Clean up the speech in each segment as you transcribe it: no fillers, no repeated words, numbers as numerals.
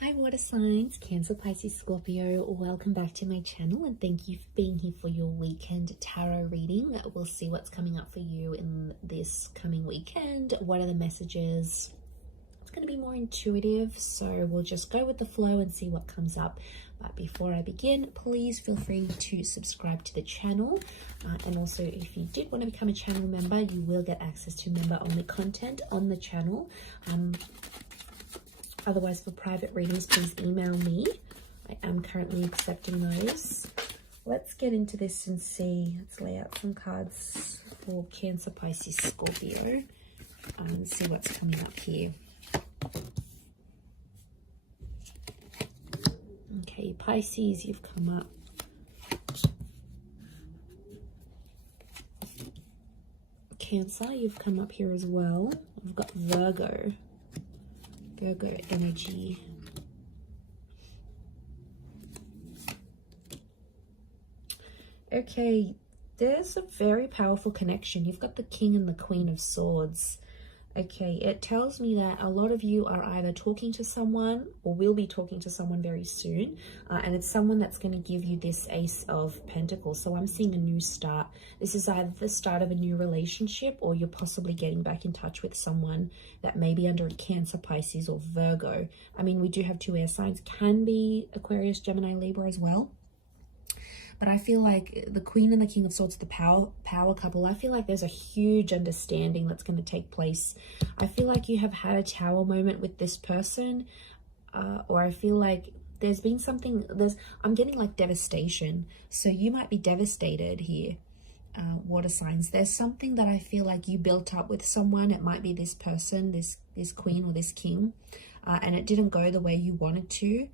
Hi water signs, Cancer, Pisces, Scorpio. Welcome back to my channel and thank you for being here for your weekend tarot reading. We'll see what's coming up for you in this coming weekend. What are the messages? It's going to be more intuitive, so we'll just go with the flow and see what comes up. But before I begin, please feel free to subscribe to the channel. And also, if you did want to become a channel member, you will get access to member-only content on the channel. Otherwise, for private readings, please email me. I am currently accepting those. Let's get into this and see. Let's lay out some cards for Cancer, Pisces, Scorpio and see what's coming up here. Okay, Pisces, you've come up. Cancer, you've come up here as well. I've got Virgo energy. Okay, there's a very powerful connection. You've got the King and the Queen of Swords. Okay, it tells me that a lot of you are either talking to someone or will be talking to someone very soon. And it's someone that's going to give you this Ace of Pentacles. So I'm seeing a new start. This is either the start of a new relationship or you're possibly getting back in touch with someone that may be under a Cancer, Pisces or Virgo. I mean, we do have two air signs. Can be Aquarius, Gemini, Libra as well. But I feel like the Queen and the King of Swords, the power couple, I feel like there's a huge understanding that's going to take place. I feel like you have had a tower moment with this person, or I feel like there's been something, I'm getting like devastation. So you might be devastated here, water signs. There's something that I feel like you built up with someone. It might be this person, this Queen or this King, and it didn't go the way you wanted to.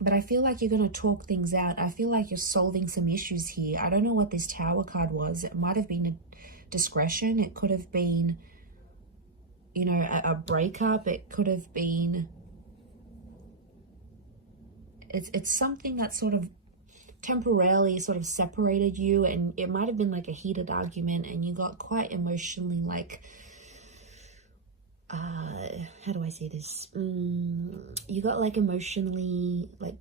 But I feel like you're going to talk things out. I feel like you're solving some issues here. I don't know what this Tower card was. It might have been a discretion. It could have been, you know, a breakup. It could have been... It's something that sort of temporarily sort of separated you. And it might have been like a heated argument and you got quite emotionally like... how do I say this? You got like emotionally like,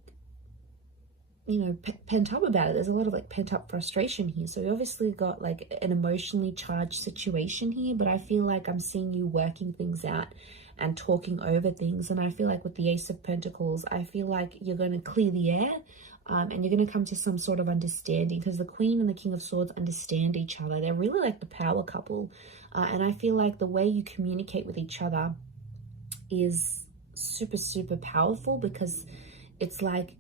you know, pent up about it. There's a lot of like pent up frustration here. So you obviously got like an emotionally charged situation here, but I feel like I'm seeing you working things out and talking over things. And I feel like with the Ace of Pentacles, I feel like you're going to clear the air. And you're going to come to some sort of understanding because the Queen and the King of Swords understand each other. They're really like the power couple. And I feel like the way you communicate with each other is super, super powerful because it's like,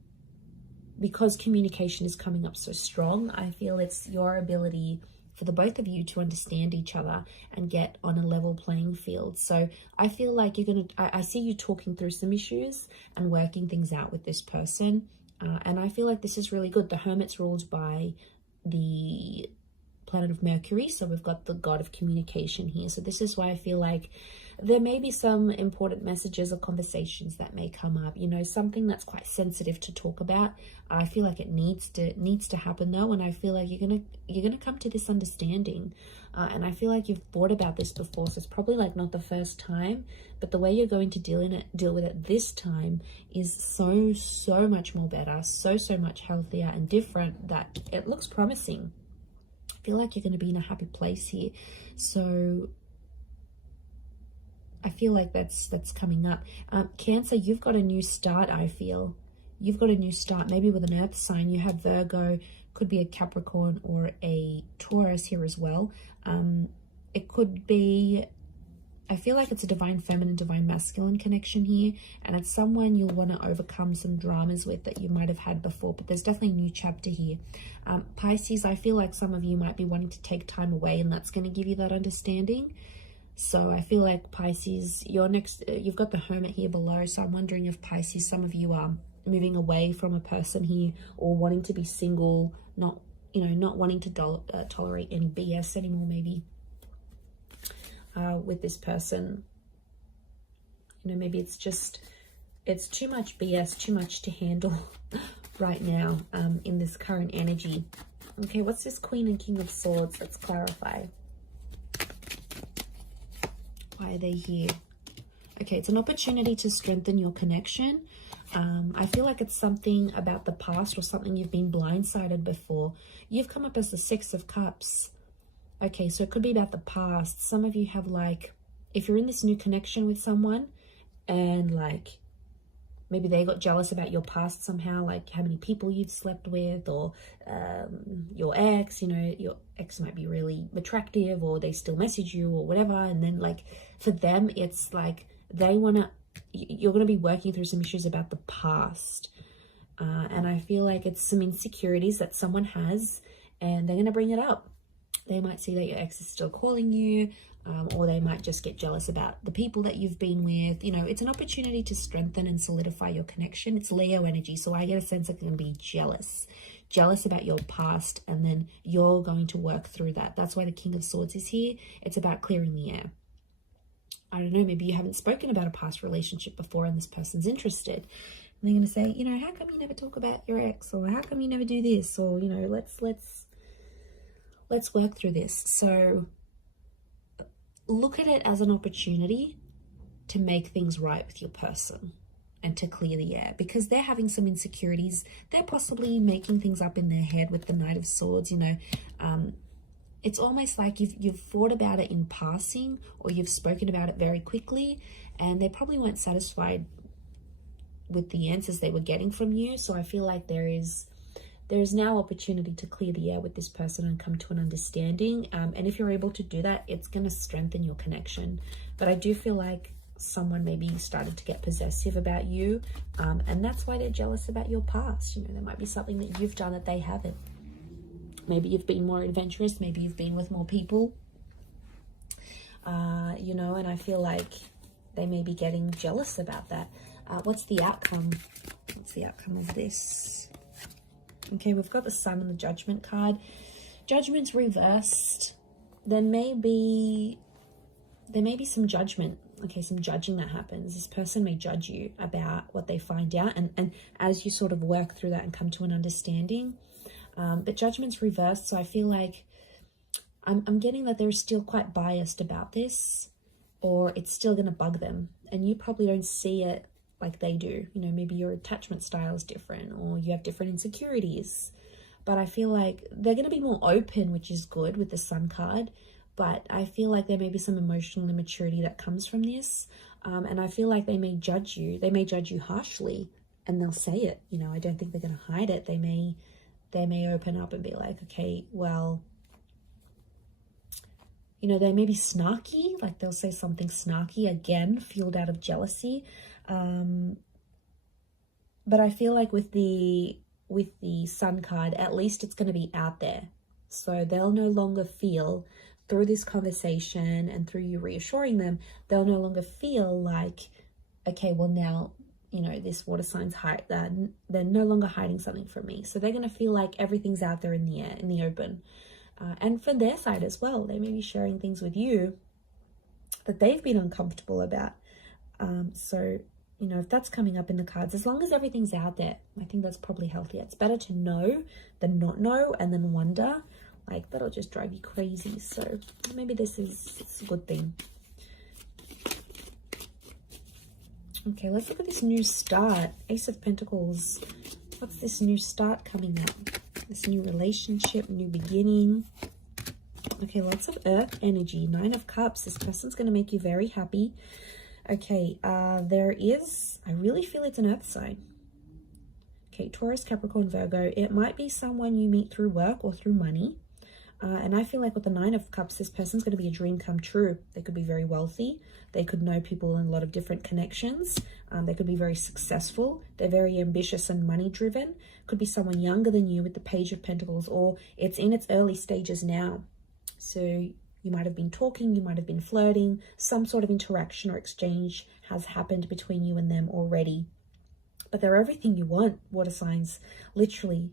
because communication is coming up so strong, I feel it's your ability for the both of you to understand each other and get on a level playing field. So I feel like you're going to, I see you talking through some issues and working things out with this person. And I feel like this is really good. The Hermit's ruled by the planet of Mercury. So we've got the god of communication here. So this is why I feel like there may be some important messages or conversations that may come up, you know, something that's quite sensitive to talk about. I feel like it needs to happen though. And I feel like you're going to come to this understanding. And I feel like you've thought about this before. So it's probably like not the first time, but the way you're going to deal with it this time is so much more better, so much healthier and different that it looks promising. I feel like you're going to be in a happy place here. So I feel like that's coming up. Cancer, you've got a new start. I feel you've got a new start, maybe with an earth sign. You have Virgo, could be a Capricorn or a Taurus here as well. It could be, I feel like it's a divine feminine, divine masculine connection here, and it's someone you'll want to overcome some dramas with that you might have had before, but there's definitely a new chapter here. Pisces, I feel like some of you might be wanting to take time away, and that's going to give you that understanding. So I feel like Pisces, you've got the Hermit here below, so I'm wondering if Pisces, some of you are moving away from a person here or wanting to be single, not wanting to tolerate any BS anymore, maybe. With this person, you know, maybe it's too much BS, too much to handle right now in this current energy. Okay, what's this Queen and King of Swords? Let's clarify. Why are they here? Okay, it's an opportunity to strengthen your connection. I feel like it's something about the past or something you've been blindsided before. You've come up as the Six of Cups. Okay, so it could be about the past. Some of you have like, if you're in this new connection with someone and like maybe they got jealous about your past somehow, like how many people you've slept with, or your ex, you know, your ex might be really attractive or they still message you or whatever. And then like for them, it's like they want to, you're going to be working through some issues about the past. And I feel like it's some insecurities that someone has and they're going to bring it up. They might see that your ex is still calling you, or they might just get jealous about the people that you've been with. You know, it's an opportunity to strengthen and solidify your connection. It's Leo energy, so I get a sense of going to be jealous about your past, and then you're going to work through that. That's why the King of Swords is here. It's about clearing the air. I don't know, maybe you haven't spoken about a past relationship before and this person's interested. And they're going to say, you know, how come you never talk about your ex? Or how come you never do this? Or, you know, let's work through this. So look at it as an opportunity to make things right with your person and to clear the air, because they're having some insecurities. They're possibly making things up in their head with the Knight of Swords, you know. It's almost like you've thought about it in passing, or you've spoken about it very quickly, and they probably weren't satisfied with the answers they were getting from you. So I feel like there is now opportunity to clear the air with this person and come to an understanding. And if you're able to do that, it's going to strengthen your connection. But I do feel like someone maybe started to get possessive about you, and that's why they're jealous about your past. You know, there might be something that you've done that they haven't. Maybe you've been more adventurous. Maybe you've been with more people. You know, and I feel like they may be getting jealous about that. What's the outcome? What's the outcome of this? Okay, we've got the Sun and the Judgment card. Judgment's reversed. There may be some judgment. Okay, some judging that happens. This person may judge you about what they find out, and as you sort of work through that and come to an understanding. But judgment's reversed, so I feel like I'm getting that they're still quite biased about this, or it's still going to bug them, and you probably don't see it like they do. You know, maybe your attachment style is different, or you have different insecurities. But I feel like they're going to be more open, which is good with the Sun card. But I feel like there may be some emotional immaturity that comes from this. And I feel like they may judge you. They may judge you harshly, and they'll say it. You know, I don't think they're going to hide it. They may open up and be like, okay, well, you know, they may be snarky. Like they'll say something snarky, again, fueled out of jealousy. But I feel like with the Sun card, at least it's going to be out there. So they'll no longer feel, through this conversation and through you reassuring them, they'll no longer feel like, okay, well now, you know, this water sign's they're no longer hiding something from me. So they're going to feel like everything's out there in the air, in the open. And for their side as well, they may be sharing things with you that they've been uncomfortable about. So, you know, if that's coming up in the cards, as long as everything's out there, I think that's probably healthier. It's better to know than not know and then wonder. Like, that'll just drive you crazy. So maybe it's a good thing. Okay, let's look at this new start. Ace of Pentacles. What's this new start coming up? This new relationship, new beginning. Okay, lots of earth energy. 9 of Cups. This person's going to make you very happy. Okay, I really feel it's an earth sign. Okay, Taurus, Capricorn, Virgo. It might be someone you meet through work or through money. And I feel like with the 9 of Cups, this person's going to be a dream come true. They could be very wealthy. They could know people in a lot of different connections. They could be very successful. They're very ambitious and money driven. Could be someone younger than you with the Page of Pentacles, or it's in its early stages now. So you might have been talking, you might have been flirting. Some sort of interaction or exchange has happened between you and them already. But they're everything you want, water signs. Literally.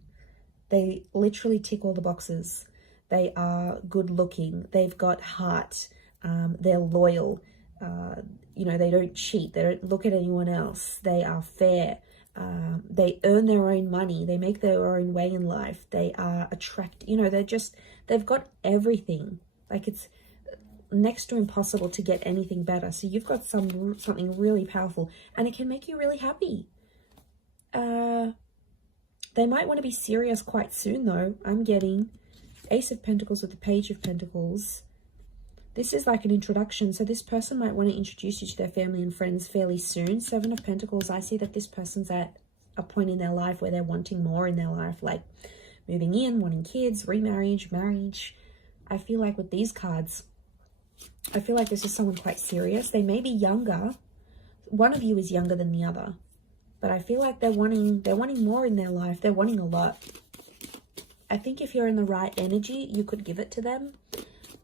They literally tick all the boxes. They are good looking. They've got heart. They're loyal. You know, they don't cheat. They don't look at anyone else. They are fair. They earn their own money. They make their own way in life. They are attractive. You know, they've got everything. Like next to impossible to get anything better. So you've got something really powerful, and it can make you really happy. They might want to be serious quite soon, though. I'm getting Ace of Pentacles with the Page of Pentacles. This is like an introduction, so this person might want to introduce you to their family and friends fairly soon. Seven of Pentacles, I see that this person's at a point in their life where they're wanting more in their life, like moving in, wanting kids, remarriage, marriage. I feel like with these cards, I feel like this is someone quite serious. They may be younger. One of you is younger than the other, but I feel like they're wanting more in their life. They're wanting a lot. I think if you're in the right energy, you could give it to them.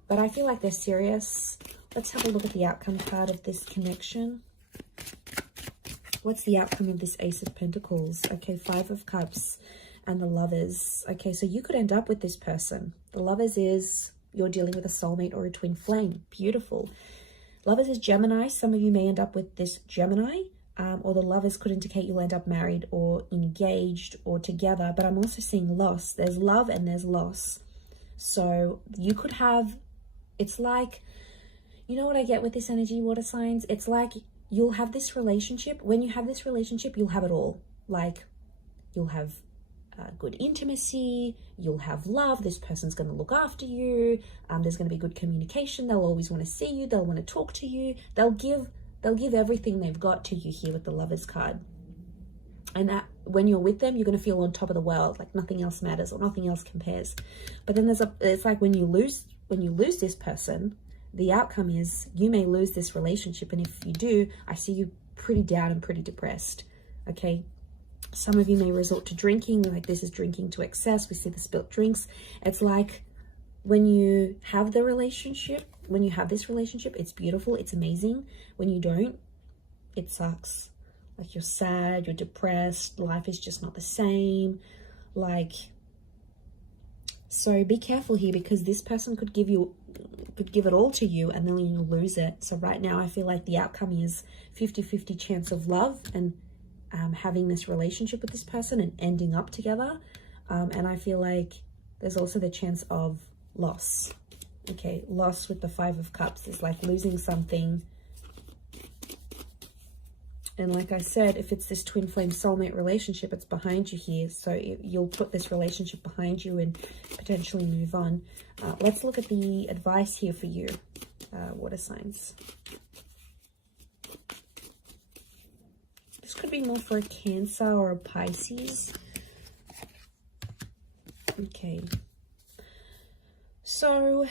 But I feel like they're serious. Let's have a look at the outcome card of this connection. What's the outcome of this Ace of Pentacles? Okay, Five of Cups and the Lovers. Okay, so you could end up with this person. The Lovers is you're dealing with a soulmate or a twin flame. Beautiful. Lovers is Gemini. Some of you may end up with this Gemini. Or the Lovers could indicate you'll end up married or engaged or together. But I'm also seeing loss. There's love and there's loss. So you could have... It's like, you know what I get with this energy, water signs? It's like you'll have this relationship. When you have this relationship, you'll have it all. Like, you'll have good intimacy, you'll have love, this person's going to look after you, there's going to be good communication, they'll always want to see you, they'll want to talk to you, they'll give everything they've got to you here with the Lovers card. And that when you're with them, you're going to feel on top of the world, like nothing else matters or nothing else compares. But then it's like when you lose this person, the outcome is you may lose this relationship. And if you do, I see you pretty down and pretty depressed. Okay. Some of you may resort to drinking, like this is drinking to excess. We see the spilt drinks. It's like when you have the relationship, when you have this relationship, it's beautiful, it's amazing. When you don't, it sucks. Like you're sad, you're depressed, life is just not the same. Like, so be careful here, because this person could give it all to you and then you lose it. So right now I feel like the outcome is 50-50 chance of love and having this relationship with this person and ending up together. And I feel like there's also the chance of loss. Okay, loss with the Five of Cups is like losing something. And like I said, if it's this twin flame soulmate relationship, it's behind you here. So you'll put this relationship behind you and potentially move on. Let's look at the advice here for you, water signs. This could be more for a Cancer or a Pisces. Okay. So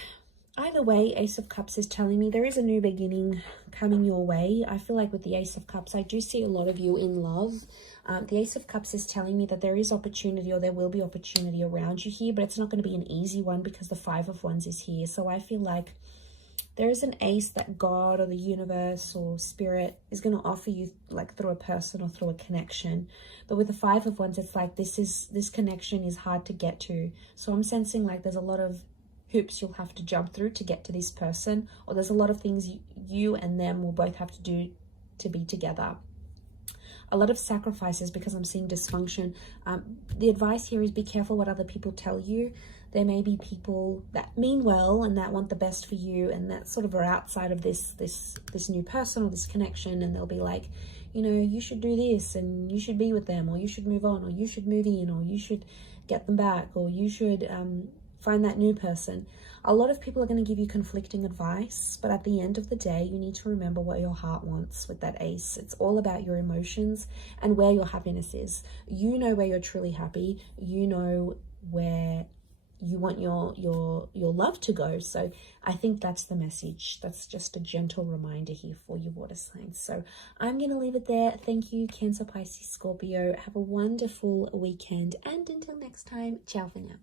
either way, Ace of Cups is telling me there is a new beginning coming your way. I feel like with the Ace of Cups, I do see a lot of you in love. The Ace of Cups is telling me that there is opportunity, or there will be opportunity around you here, but it's not going to be an easy one because the Five of Wands is here. So I feel like there is an ace that God or the universe or spirit is going to offer you, like through a person or through a connection. But with the Five of Wands, it's like this connection is hard to get to. So I'm sensing like there's a lot of hoops you'll have to jump through to get to this person, or there's a lot of things you and them will both have to do to be together. A lot of sacrifices, because I'm seeing dysfunction. The advice here is be careful what other people tell you. There may be people that mean well and that want the best for you, and that sort of are outside of this new person or this connection, and they'll be like, you know, you should do this and you should be with them, or you should move on, or you should move in, or you should get them back, or you should find that new person. A lot of people are going to give you conflicting advice, but at the end of the day, you need to remember what your heart wants with that ace. It's all about your emotions and where your happiness is. You know where you're truly happy. You know where you want your love to go. So I think that's the message. That's just a gentle reminder here for you, water signs. So I'm going to leave it there. Thank you, Cancer, Pisces, Scorpio. Have a wonderful weekend, and until next time, ciao for now.